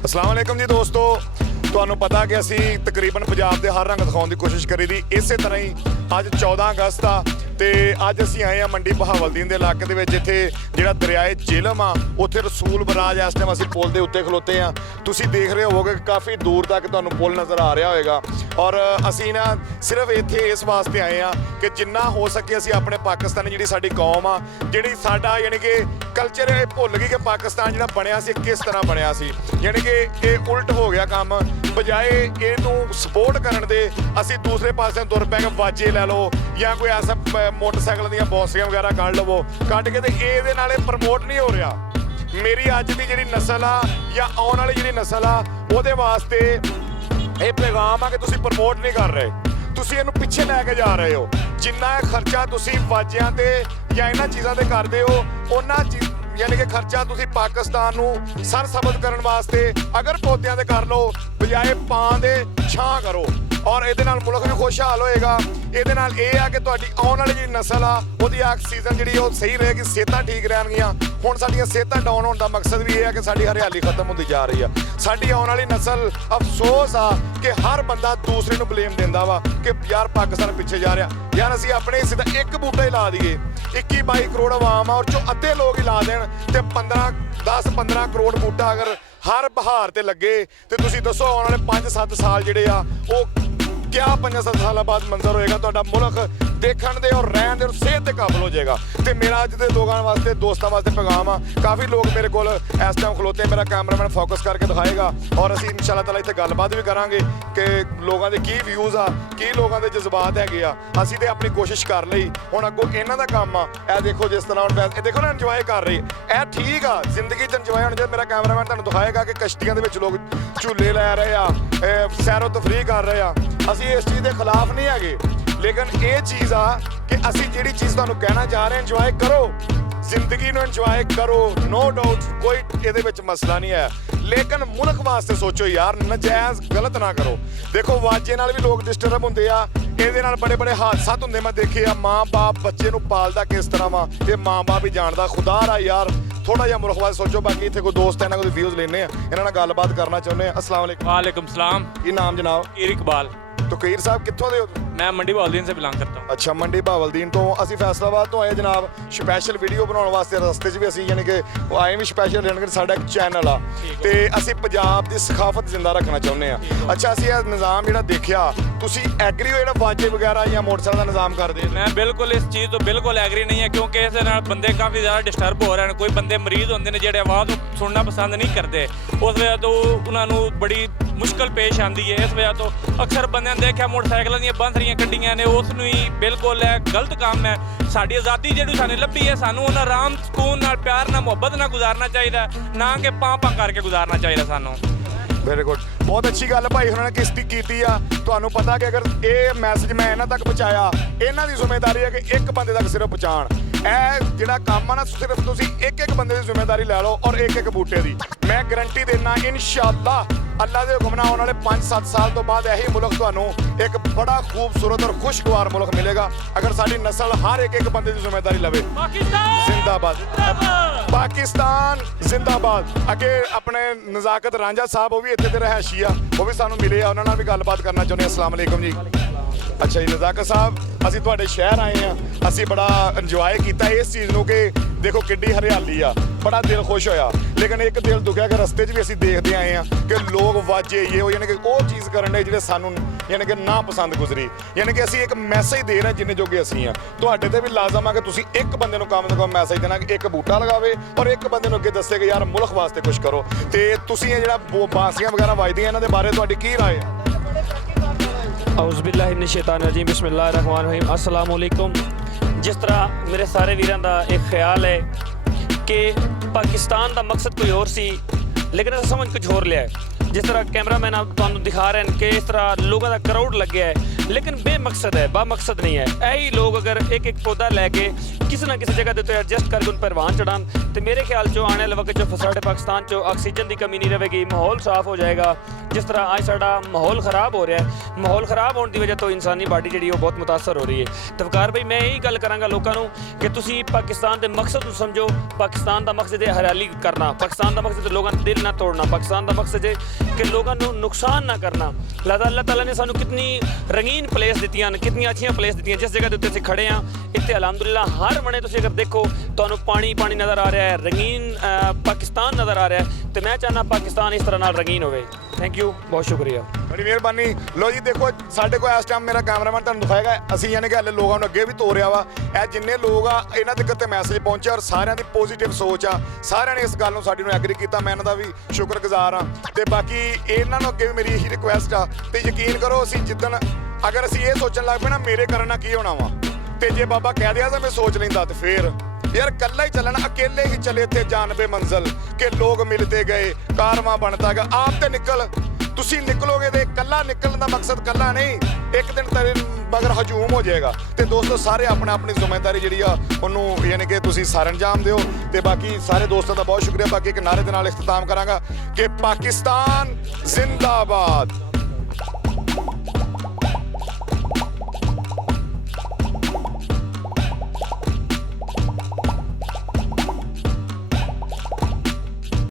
अस्सलाम वालेकुम जी दोस्तों, ਤੁਹਾਨੂੰ ਪਤਾ ਕਿ ਅਸੀਂ ਤਕਰੀਬਨ ਪੰਜਾਬ ਦੇ ਹਰ ਰੰਗ ਦਿਖਾਉਣ ਦੀ ਕੋਸ਼ਿਸ਼ ਕਰੀ ਦੀ। ਇਸੇ ਤਰ੍ਹਾਂ ਹੀ ਅੱਜ 14 ਅਗਸਤ ਆ ਤੇ ਅੱਜ ਅਸੀਂ ਆਏ ਆ ਮੰਡੀ ਬਹਾਵਲਦੀਨ ਦੇ ਇਲਾਕੇ ਦੇ ਵਿੱਚ, ਜਿੱਥੇ ਜਿਹੜਾ ਦਰਿਆਏ ਜੇਹਲਮ ਆ ਉੱਥੇ ਰਸੂਲ ਬਰਾਜ ਇਸ ਟਾਈਮ ਅਸੀਂ ਪੁਲ ਦੇ ਉੱਤੇ ਖਲੋਤੇ ਆ। ਤੁਸੀਂ ਦੇਖ ਰਹੇ ਹੋਵੋਗੇ ਕਿ ਕਾਫੀ ਦੂਰ ਤੱਕ ਤੁਹਾਨੂੰ ਪੁਲ ਨਜ਼ਰ ਆ ਰਿਹਾ ਹੋਵੇਗਾ। ਔਰ ਅਸੀਂ ਨਾ ਸਿਰਫ ਇੱਥੇ ਇਸ ਵਾਸਤੇ ਆਏ ਆ ਕਿ ਜਿੰਨਾ ਹੋ ਸਕੇ ਅਸੀਂ ਆਪਣੇ ਪਾਕਿਸਤਾਨੀ ਜਿਹੜੀ ਸਾਡੀ ਕੌਮ ਆ, ਜਿਹੜੀ ਸਾਡਾ ਯਾਨੀ ਕਿ ਕਲਚਰ ਇਹ ਭੁੱਲ ਗਈ ਕਿ ਪਾਕਿਸਤਾਨ ਜਿਹੜਾ ਬਣਿਆ ਸੀ ਕਿਸ ਤਰ੍ਹਾਂ ਬਣਿਆ ਸੀ। ਯਾਨੀ ਕਿ ਇਹ ਉਲਟ ਹੋ ਗਿਆ ਕੰਮ। ਬਜਾਏ ਇਹਨੂੰ ਸਪੋਰਟ ਕਰਨ ਦੇ ਅਸੀਂ ਦੂਸਰੇ ਪਾਸੇ ਤੁਰ ਪੈ ਕੇ ਵਾਜੇ ਲੈ ਲਓ ਜਾਂ ਕੋਈ ਐਸਾ ਮੋਟਰਸਾਈਕਲ ਦੀਆਂ ਬੌਸੀਆਂ ਵਗੈਰਾ ਕੱਢ ਲਵੋ, ਕੱਢ ਕੇ ਤੇ ਇਹਦੇ ਨਾਲ ਇਹ ਪ੍ਰਮੋਟ ਨਹੀਂ ਹੋ ਰਿਹਾ। ਮੇਰੀ ਅੱਜ ਦੀ ਜਿਹੜੀ ਨਸਲ ਆ ਜਾਂ ਆਉਣ ਵਾਲੀ ਜਿਹੜੀ ਨਸਲ ਆ ਉਹਦੇ ਵਾਸਤੇ ਇਹ ਪੈਗਾਮ ਆ ਕਿ ਤੁਸੀਂ ਪ੍ਰਮੋਟ ਨਹੀਂ ਕਰ ਰਹੇ, ਤੁਸੀਂ ਇਹਨੂੰ ਪਿੱਛੇ ਲੈ ਕੇ ਜਾ ਰਹੇ ਹੋ। ਜਿੰਨਾ ਖਰਚਾ ਤੁਸੀਂ ਵਾਜਿਆਂ ਤੇ ਜਾਂ ਇਹਨਾਂ ਚੀਜ਼ਾਂ ਤੇ ਕਰਦੇ ਹੋ, ਉਹਨਾਂ ਯਾਨੀ ਕਿ ਖਰਚਾ ਤੁਸੀਂ ਪਾਕਿਸਤਾਨ ਨੂੰ ਸਰਸਬਦ ਕਰਨ ਵਾਸਤੇ ਅਗਰ ਪੌਦਿਆਂ ਤੇ ਕਰ ਲਓ, ਬਜਾਏ ਪਾਂ ਦੇ ਛਾਂ ਕਰੋ। ਔਰ ਇਹਦੇ ਨਾਲ ਮੁਲਕ ਵੀ ਖੁਸ਼ਹਾਲ ਹੋਏਗਾ। ਇਹਦੇ ਨਾਲ ਇਹ ਆ ਕਿ ਤੁਹਾਡੀ ਆਉਣ ਵਾਲੀ ਜਿਹੜੀ ਨਸਲ ਆ ਉਹਦੀ ਆਕਸੀਜਨ ਜਿਹੜੀ ਉਹ ਸਹੀ ਰਹੇਗੀ, ਸਿਹਤਾਂ ਠੀਕ ਰਹਿਣਗੀਆਂ। ਹੁਣ ਸਾਡੀਆਂ ਸਿਹਤਾਂ ਡਾਊਨ ਹੋਣ ਦਾ ਮਕਸਦ ਵੀ ਇਹ ਆ ਕਿ ਸਾਡੀ ਹਰਿਆਲੀ ਖਤਮ ਹੁੰਦੀ ਜਾ ਰਹੀ ਆ। ਸਾਡੀ ਆਉਣ ਵਾਲੀ ਨਸਲ ਅਫਸੋਸ ਆ ਕਿ ਹਰ ਬੰਦਾ ਦੂਸਰੇ ਨੂੰ ਬਲੇਮ ਦਿੰਦਾ ਵਾ ਕਿ ਯਾਰ ਪਾਕਿਸਤਾਨ ਪਿੱਛੇ ਜਾ ਰਿਹਾ। ਯਾਰ ਅਸੀਂ ਆਪਣੇ ਹਿੱਸੇ ਦਾ ਇੱਕ ਬੂਟਾ ਹੀ ਲਾ ਦਈਏ, 21-22 ਕਰੋੜ ਆਵਾਮ ਆ ਔਰ ਚੋਂ ਅੱਧੇ ਲੋਕ ਹੀ ਲਾ ਦੇਣ ਤੇ 10-15 ਕਰੋੜ ਬੂਟਾ ਅਗਰ ਹਰ ਬਹਾਰ ਤੇ ਲੱਗੇ ਤੇ ਤੁਸੀਂ ਦੱਸੋ ਆਉਣ ਵਾਲੇ 5-7 ਸਾਲ ਜਿਹੜੇ ਆ ਉਹ ਕਿਆ 5-7 ਸਾਲਾਂ ਬਾਅਦ ਮੰਜ਼ਰ ਹੋਏਗਾ। ਤੁਹਾਡਾ ਮੁਲਕ ਦੇਖਣ ਦੇ ਔਰ ਰਹਿਣ ਦੇ ਔਰ ਸਿਹਤ ਦੇ ਕਾਬਲ ਹੋ ਜਾਏਗਾ। ਤੇ ਮੇਰਾ ਅੱਜ ਦੇ ਲੋਕਾਂ ਵਾਸਤੇ, ਦੋਸਤਾਂ ਵਾਸਤੇ ਪੈਗਾਮ ਆ। ਕਾਫੀ ਲੋਕ ਮੇਰੇ ਕੋਲ ਇਸ ਟਾਈਮ ਖਲੋਤੇ, ਮੇਰਾ ਕੈਮਰਾਮੈਨ ਫੋਕਸ ਕਰਕੇ ਦਿਖਾਏਗਾ ਔਰ ਅਸੀਂ ਇਨਸ਼ਾਅੱਲਾ ਤਾਲਾ ਇੱਥੇ ਗੱਲਬਾਤ ਵੀ ਕਰਾਂਗੇ ਕਿ ਲੋਕਾਂ ਦੇ ਕੀ ਵਿਊਜ਼ ਆ, ਕੀ ਲੋਕਾਂ ਦੇ ਜਜ਼ਬਾਤ ਹੈਗੇ ਆ। ਅਸੀਂ ਤੇ ਆਪਣੀ ਕੋਸ਼ਿਸ਼ ਕਰ ਲਈ, ਹੁਣ ਅੱਗੋਂ ਇਹਨਾਂ ਦਾ ਕੰਮ ਆ। ਇਹ ਦੇਖੋ ਜਿਸ ਤਰ੍ਹਾਂ ਹੁਣ ਇਹ ਦੇਖੋ ਨਾ, ਇੰਜੋਏ ਕਰ ਰਹੇ। ਇਹ ਠੀਕ ਆ, ਜ਼ਿੰਦਗੀ 'ਚ ਇੰਜੋਏ ਹੋਣ। ਜੇ ਮੇਰਾ ਕੈਮਰਾਮੈਨ ਤੁਹਾਨੂੰ ਦਿਖਾਏਗਾ ਕਿ ਕਸ਼ਤੀਆਂ ਦੇ ਵਿੱਚ ਲੋਕ ਝੂਲੇ ਲੈ ਰਹੇ ਆ, ਸੈਰੋ ਤਫਰੀਹ ਕਰ ਰਹੇ ਆ। ਅਸੀਂ ਇਸ ਚੀਜ਼ ਦੇ ਖਿਲਾਫ ਨਹੀਂ ਹੈਗੇ, ਲੇਕਿਨ ਇਹ ਚੀਜ਼ ਆ ਕਿ ਅਸੀਂ ਜਿਹੜੀ ਚੀਜ਼ ਤੁਹਾਨੂੰ ਕਹਿਣਾ ਚਾਹ ਰਹੇ, ਇੰਜੋਏ ਕਰੋ, ਜ਼ਿੰਦਗੀ ਨੂੰ ਇੰਜੋਏ ਕਰੋ, ਨੋ ਡਾਊਟ, ਕੋਈ ਇਹਦੇ ਵਿੱਚ ਮਸਲਾ ਨਹੀਂ ਹੈ। ਲੇਕਿਨ ਮੁਲਕ ਵਾਸਤੇ ਸੋਚੋ ਯਾਰ, ਨਜਾਇਜ਼ ਗਲਤ ਨਾ ਕਰੋ। ਦੇਖੋ ਵਾਜੇ ਨਾਲ ਵੀ ਲੋਕ ਡਿਸਟਰਬ ਹੁੰਦੇ ਆ, ਇਹਦੇ ਨਾਲ ਬੜੇ ਬੜੇ ਹਾਦਸਾਤ ਹੁੰਦੇ ਮੈਂ ਦੇਖੇ ਆ। ਮਾਂ ਬਾਪ ਬੱਚੇ ਨੂੰ ਪਾਲਦਾ ਕਿਸ ਤਰ੍ਹਾਂ ਵਾ, ਇਹ ਮਾਂ ਬਾਪ ਹੀ ਜਾਣਦਾ। ਖੁਦਾ ਰਾ ਯਾਰ ਥੋੜਾ ਜਿਹਾ ਮੁਲਕ ਵਾਸਤੇ ਸੋਚੋ। ਬਾਕੀ ਇੱਥੇ ਕੋਈ ਦੋਸਤ ਹੈ, ਇਹਨਾਂ ਕੋਲ ਵਿਊਜ਼ ਲੈਣੇ ਆ, ਇਹਨਾਂ ਨਾਲ ਗੱਲਬਾਤ ਕਰਨਾ ਚਾਹੁੰਦੇ ਆ। अस्सलाम वालेकुम। वालेकुम सलाम। ਕੀ ਨਾਮ ਜਨਾਬ? इकबाल। तो कईर साहब कितों दे हो? मैं मंडी बहावलदीन से बिलोंग करता हूँ। अच्छा, मंडी बहावलदीन तो ਅਸੀਂ ਫੈਸਲਾਬਾਦ ਤੋਂ ਆਏ ਜਨਾਬ ਸਪੈਸ਼ਲ ਵੀਡੀਓ ਬਣਾਉਣ ਵਾਸਤੇ। ਰਸਤੇ 'ਚ ਵੀ ਅਸੀਂ ਯਾਨੀ ਕਿ ਆਏ ਵੀ ਸਪੈਸ਼ਲ, ਯਾਨੀ ਕਿ ਸਾਡਾ ਇੱਕ ਚੈਨਲ ਆ ਤੇ ਅਸੀਂ ਪੰਜਾਬ ਦੀ ਸਖਾਫਤ ਜ਼ਿੰਦਾ ਰੱਖਣਾ ਚਾਹੁੰਦੇ ਆ। ਅੱਛਾ, ਅਸੀਂ ਇਹ ਨਿਜ਼ਾਮ ਜਿਹੜਾ ਦੇਖਿਆ, ਤੁਸੀਂ ਐਗਰੀ ਹੋ ਜਿਹੜਾ ਵਾਜੇ ਵਗੈਰਾ ਜਾਂ ਮੋਟਰਸਾਈਕਲ ਦਾ ਨਿਜ਼ਾਮ ਕਰਦੇ? मैं बिल्कुल इस चीज़ तो बिल्कुल एग्री नहीं है, क्योंकि इस नाल बंदे काफ़ी ज़्यादा डिस्टर्ब हो रहे हैं। कोई बंदे मरीज़ होंगे ने ਜਿਹੜੇ आवाज़ सुनना पसंद नहीं करते, उस वजह तो उन्होंने बड़ी मुश्किल पेश आती है। इस वजह तो अक्सर बंदे ने देखा मोटरसाइकिलों ਦੀਆਂ ਬੰਸਰੀਆਂ ਕੱਢੀਆਂ ਨੇ, ਉਸ ਨੂੰ ਹੀ ਬਿਲਕੁਲ ਗਲਤ ਕੰਮ ਹੈ। ਸਾਡੀ ਆਜ਼ਾਦੀ ਜਿਹੜੀ ਸਾਨੂੰ ਲੱਭੀ ਹੈ, ਸਾਨੂੰ ਉਹਨਾਂ ਆਰਾਮ ਸਕੂਨ ਨਾਲ, ਪਿਆਰ ਨਾਲ, ਮੁਹੱਬਤ ਨਾਲ ਗੁਜ਼ਾਰਨਾ ਚਾਹੀਦਾ, ਨਾ ਕਿ ਪਾਂ ਕਰਕੇ ਗੁਜ਼ਾਰਨਾ ਚਾਹੀਦਾ ਸਾਨੂੰ। ਵੈਰੀ ਗੁੱਡ, ਬਹੁਤ ਅੱਛੀ ਗੱਲ ਭਾਈ ਉਹਨਾਂ ਨੇ ਕਿਸ਼ਤੀ ਕੀਤੀ ਆ। ਤੁਹਾਨੂੰ ਪਤਾ ਕਿ ਅਗਰ ਇਹ ਮੈਸੇਜ ਮੈਂ ਇਹਨਾਂ ਤੱਕ ਪਹੁੰਚਾਇਆ, ਇਹਨਾਂ ਦੀ ਜ਼ਿੰਮੇਵਾਰੀ ਹੈ ਕਿ ਇੱਕ ਬੰਦੇ ਤੱਕ ਸਿਰਫ ਪਹੁੰਚਾਉਣ। ਇਹ ਜਿਹੜਾ ਕੰਮ ਆ ਨਾ, ਸਿਰਫ ਤੁਸੀਂ ਇੱਕ ਬੰਦੇ ਦੀ ਜ਼ਿੰਮੇਵਾਰੀ ਲੈ ਲਓ ਔਰ ਇੱਕ ਬੂਟੇ ਦੀ। ਮੈਂ ਗਰੰਟੀ ਦੇਣਾ ਇਨਸ਼ਾਅੱਲਾ ਅੱਲਾ ਦੇ ਹੁਕਮ ਨਾਲ ਆਉਣ ਵਾਲੇ 5-7 ਸਾਲ ਤੋਂ ਬਾਅਦ ਇਹੀ ਮੁਲਕ ਤੁਹਾਨੂੰ ਇੱਕ ਬੜਾ ਖੂਬਸੂਰਤ ਔਰ ਖੁਸ਼ਗਵਾਰ ਮੁਲਕ ਮਿਲੇਗਾ, ਅਗਰ ਸਾਡੀ ਨਸਲ ਹਰ ਇੱਕ ਬੰਦੇ ਦੀ ਜ਼ਿੰਮੇਵਾਰੀ ਲਵੇ। ਜ਼ਿੰਦਾਬਾਦ ਪਾਕਿਸਤਾਨ, ਜ਼ਿੰਦਾਬਾਦ। ਅੱਗੇ ਆਪਣੇ ਨਜ਼ਾਕਤ ਰਾਂਝਾ ਸਾਹਿਬ, ਉਹ ਵੀ ਇੱਥੇ ਦੇ ਰਹਿਸ਼ੀ ਆ, ਉਹ ਵੀ ਸਾਨੂੰ ਮਿਲੇ ਆ, ਉਹਨਾਂ ਨਾਲ ਵੀ ਗੱਲਬਾਤ ਕਰਨਾ ਚਾਹੁੰਦੇ। अस्सलाम वालेकुम जी। ਅੱਛਾ ਜੀ ਨਜ਼ਾਕਤ ਸਾਹਿਬ, ਅਸੀਂ ਤੁਹਾਡੇ ਸ਼ਹਿਰ ਆਏ ਆ, ਅਸੀਂ ਬੜਾ ਇੰਜੋਏ ਕੀਤਾ ਇਸ ਚੀਜ਼ ਨੂੰ ਕਿ ਦੇਖੋ ਕਿੱਡੀ ਹਰਿਆਲੀ ਆ, ਬੜਾ ਦਿਲ ਖੁਸ਼ ਹੋਇਆ। ਲੇਕਿਨ ਇੱਕ ਦਿਲ ਦੁਖਿਆ ਕਿ ਰਸਤੇ 'ਚ ਵੀ ਅਸੀਂ ਦੇਖਦੇ ਆਏ ਆ ਕਿ ਲੋਕ ਵਾਜੇ ਇਹ ਹੋ, ਯਾਨੀ ਕਿ ਉਹ ਚੀਜ਼ ਕਰਨ ਦੇ ਜਿਹੜੇ ਸਾਨੂੰ ਯਾਨੀ ਕਿ ਨਾ ਪਸੰਦ ਗੁਜ਼ਰੀ। ਯਾਨੀ ਕਿ ਅਸੀਂ ਇੱਕ ਮੈਸੇਜ ਦੇ ਰਹੇ ਜਿੰਨੇ ਜੋਗੇ ਅਸੀਂ ਆ। ਤੁਹਾਡੇ ਤੇ ਵੀ ਲਾਜ਼ਮ ਆ ਕਿ ਤੁਸੀਂ ਇੱਕ ਬੰਦੇ ਨੂੰ ਕਮ ਤੋਂ ਕਮ ਮੈਸੇਜ ਦੇਣਾ ਕਿ ਇੱਕ ਬੂਟਾ ਲਗਾਵੇ ਔਰ ਇੱਕ ਬੰਦੇ ਨੂੰ ਅੱਗੇ ਦੱਸੇ ਕਿ ਯਾਰ ਮੁਲਕ ਵਾਸਤੇ ਕੁਝ ਕਰੋ। ਤੇ ਤੁਸੀਂ ਇਹ ਜਿਹੜਾ ਬਾਂਸੀਆਂ ਵਗੈਰਾ ਵੱਜਦੀਆਂ, ਇਹਨਾਂ ਦੇ ਬਾਰੇ ਤੁਹਾਡੀ ਕੀ ਰਾਏ ਹੈ? औज़ुबिल्लाहिमिनश्शैतानिर्रजीम बिस्मिल्लाहिर्रहमानिर्रहीम। अस्सलाम वालेकुम। जिस तरह मेरे सारे वीरां दा एक ख्याल है कि पाकिस्तान का मकसद कोई और सी, लेकिन अस समझ कुछ होर लिया है। ਜਿਸ ਤਰ੍ਹਾਂ ਕੈਮਰਾਮੈਨ ਆ ਤੁਹਾਨੂੰ ਦਿਖਾ ਰਹੇ ਨੇ ਕਿ ਇਸ ਤਰ੍ਹਾਂ ਲੋਕਾਂ ਦਾ ਕਰਾਊਡ ਲੱਗਿਆ ਹੈ, ਲੇਕਿਨ ਬੇਮਕਸਦ ਹੈ, ਬਾਮਕਸਦ ਨਹੀਂ ਹੈ। ਇਹੀ ਲੋਕ ਅਗਰ ਇੱਕ ਇੱਕ ਪੌਦਾ ਲੈ ਕੇ ਕਿਸੇ ਨਾ ਕਿਸੇ ਜਗ੍ਹਾ ਦੇ ਉੱਤੇ ਐਡਜਸਟ ਕਰਕੇ ਉਹਨੂੰ ਪਹਿਰਵਾਨ ਚੜਾਉਣ ਤੇ ਮੇਰੇ ਖਿਆਲ 'ਚੋਂ ਆਉਣ ਵਾਲੇ ਵਕਤ 'ਚ ਸਾਡੇ ਪਾਕਿਸਤਾਨ 'ਚੋਂ ਆਕਸੀਜਨ ਦੀ ਕਮੀ ਨਹੀਂ ਰਹੇਗੀ, ਮਾਹੌਲ ਸਾਫ਼ ਹੋ ਜਾਏਗਾ। ਜਿਸ ਤਰ੍ਹਾਂ ਅੱਜ ਸਾਡਾ ਮਾਹੌਲ ਖਰਾਬ ਹੋ ਰਿਹਾ ਹੈ, ਮਾਹੌਲ ਖਰਾਬ ਹੋਣ ਦੀ ਵਜ੍ਹਾ ਤੋਂ ਇਨਸਾਨੀ ਬਾਡੀ ਜਿਹੜੀ ਉਹ ਬਹੁਤ ਮੁਤਾਸਰ ਹੋ ਰਹੀ ਹੈ। ਤੇ ਵਕਾਰ ਭਾਈ ਮੈਂ ਇਹੀ ਗੱਲ ਕਰਾਂਗਾ ਲੋਕਾਂ ਨੂੰ ਕਿ ਤੁਸੀਂ ਪਾਕਿਸਤਾਨ ਦੇ ਮਕਸਦ ਨੂੰ ਸਮਝੋ। ਪਾਕਿਸਤਾਨ ਦਾ ਮਕਸਦ ਹੈ ਹਰਿਆਲੀ ਕਰਨਾ, ਪਾਕਿਸਤਾਨ ਦਾ ਮਕਸਦ ਲੋਕਾਂ ਦਾ ਦਿਲ ਨਾ ਤੋੜਨਾ, ਪਾਕਿਸਤਾਨ ਦਾ ਮਕਸਦ ਹੈ ਕਿ ਲੋਕਾਂ ਨੂੰ ਨੁਕਸਾਨ ਨਾ ਕਰਨਾ। ਲਿਹਾਜ਼ਾ ਅੱਲਾਹ ਤਾਲਾ ਨੇ ਸਾਨੂੰ ਕਿਤਨੀ ਰੰਗੀਨ ਪਲੇਸ ਦਿੱਤੀਆਂ ਨੇ, ਕਿਤਨੀਆਂ ਅੱਛੀਆਂ ਪਲੇਸ ਦਿੱਤੀਆਂ। ਜਿਸ ਜਗ੍ਹਾ ਦੇ ਉੱਤੇ ਅਸੀਂ ਖੜੇ ਹਾਂ ਇੱਥੇ ਅਲਹਮਦੁਲਿਲਾ ਹਰ ਮਣੇ ਤੁਸੀਂ ਅਗਰ ਦੇਖੋ ਤੁਹਾਨੂੰ ਪਾਣੀ ਪਾਣੀ ਨਜ਼ਰ ਆ ਰਿਹਾ ਹੈ, ਰੰਗੀਨ ਪਾਕਿਸਤਾਨ ਨਜ਼ਰ ਆ ਰਿਹਾ ਹੈ ਤੇ ਮੈਂ ਚਾਹੁੰਦਾ ਪਾਕਿਸਤਾਨ ਇਸ ਤਰ੍ਹਾਂ ਨਾਲ ਰੰਗੀਨ ਹੋਵੇ। ਥੈਂਕ ਯੂ, ਬਹੁਤ ਸ਼ੁਕਰੀਆ, ਬੜੀ ਮਿਹਰਬਾਨੀ। ਲੋ ਜੀ ਦੇਖੋ ਸਾਡੇ ਕੋਲ ਇਸ ਟਾਈਮ ਮੇਰਾ ਕੈਮਰਾਮੈਨ ਤੁਹਾਨੂੰ ਦਿਖਾਏਗਾ, ਅਸੀਂ ਯਾਨੀ ਕਿ ਹਲੇ ਲੋਕਾਂ ਨੂੰ ਅੱਗੇ ਵੀ ਤੋਰਿਆ ਵਾ। ਇਹ ਜਿੰਨੇ ਲੋਕ ਆ ਇਹਨਾਂ ਦੇ ਤੇ ਮੈਸੇਜ ਪਹੁੰਚਿਆ ਔਰ ਸਾਰਿਆਂ ਦੀ ਪੋਜ਼ਿਟਿਵ ਸੋਚ ਆ, ਸਾਰਿਆਂ ਨੇ ਇਸ ਗੱਲ ਨੂੰ ਸਾਡੀ ਨੂੰ ਐਗਰੀ ਕੀਤਾ। ਮੈਂ ਇਹਨਾਂ ਦਾ ਵੀ ਸ਼ੁਕਰਗੁਜ਼ਾਰ ਆ ਤੇ ਬਾਕੀ ਇਹਨਾਂ ਨੂੰ ਅੱਗੇ ਵੀ ਮੇਰੀ ਇਹੀ ਰਿਕੁਐਸਟ ਆ ਤੇ ਯਕੀਨ ਕਰੋ ਅਸੀਂ ਜਿੱਦਣ ਅਗਰ ਅਸੀਂ ਇਹ ਸੋਚਣ ਲੱਗ ਪਏ ਨਾ ਮੇਰੇ ਕਰਨ ਨਾਲ ਕੀ ਹੋਣਾ ਵਾ, ਤੇ ਜੇ ਬਾਬਾ ਕਹਿ ਦਿਆ ਤਾਂ ਮੈਂ ਸੋਚ ਲੈਂਦਾ ਤੇ ਫੇਰ यार कल्ला ही चलना, अकेले ही चले थे जानबे मंजिल के लोग मिलते गए कारवां बनता गया। आप ते निकल तुसी निकलोगे ते कल्ला निकलने का मकसद कल्ला नहीं, एक दिन तेरे मगर हजूम हो जाएगा। तो दोस्तों सारे अपना अपनी जिम्मेदारी जी उन्होंने यानी कि तुसी सारे अंजाम दिओ ते बाकी सारे दोस्तों का बहुत शुक्रिया। बाकी एक नारे दे नाल इख्तिताम करांगा कि पाकिस्तान जिंदाबाद।